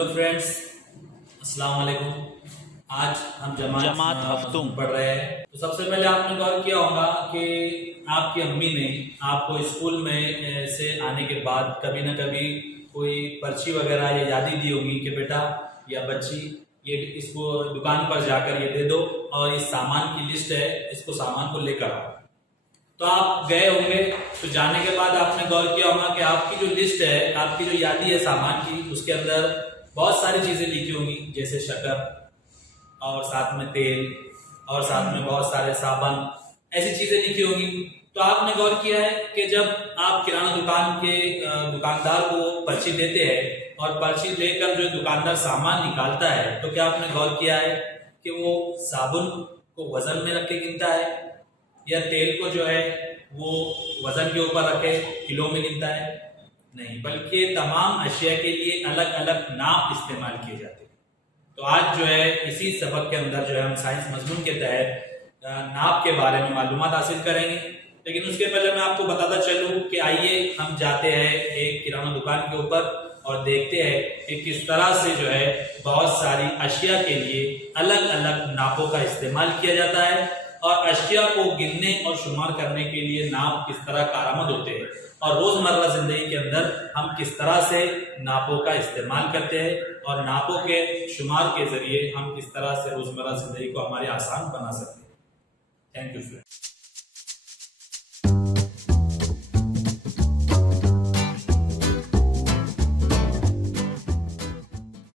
Hello friends, अस्सलाम वालेकुम। आज हम जमात हफ्तुम पढ़ रहे हैं। तो सबसे पहले आपने गौर किया होगा कि आपकी अम्मी ने आपको स्कूल में से आने के बाद कभी ना कभी कोई पर्ची वगैरह या यादी दी होगी कि बेटा या बच्ची ये इसको दुकान पर जाकर ये दे दो और इस सामान की लिस्ट है, इसको सामान को लेकर आओ। तो आप गए होंगे, तो जाने के बाद आपने गौर किया होगा कि आपकी जो लिस्ट है, आपकी जो यादी है सामान की, उसके अंदर बहुत सारी चीजें लिखी होंगी, जैसे शक्कर और साथ में तेल और साथ में बहुत सारे साबुन, ऐसी चीजें लिखी होंगी। तो आपने गौर किया है कि जब आप किराना दुकान के दुकानदार को पर्ची देते हैं और पर्ची लेकर जो दुकानदार सामान निकालता है, तो क्या आपने गौर किया है कि वो साबुन को वजन में रख के गिनता है या तेल को जो है वो वजन के ऊपर रखे किलो में गिनता है? नहीं, बल्कि तमाम अशिया के लिए अलग अलग नाप इस्तेमाल किए जाते हैं। तो आज जो है इसी सबक के अंदर जो है हम साइंस मजमून के तहत नाप के बारे में मालूमात हासिल करेंगे। लेकिन उसके पहले मैं आपको बताता चलूँ कि आइए हम जाते हैं एक किराना दुकान के ऊपर और देखते हैं कि किस तरह से जो है बहुत सारी अशिया के लिए अलग अलग नापों का इस्तेमाल किया जाता है और अशिया को गिनने और शुमार करने के लिए नाप किस तरह कारआमद होते हैं और रोजमर्रा जिंदगी के अंदर हम किस तरह से नापों का इस्तेमाल करते हैं और नापों के शुमार के जरिए हम किस तरह से रोजमर्रा जिंदगी को हमारे आसान बना सकते हैं। Thank you friends.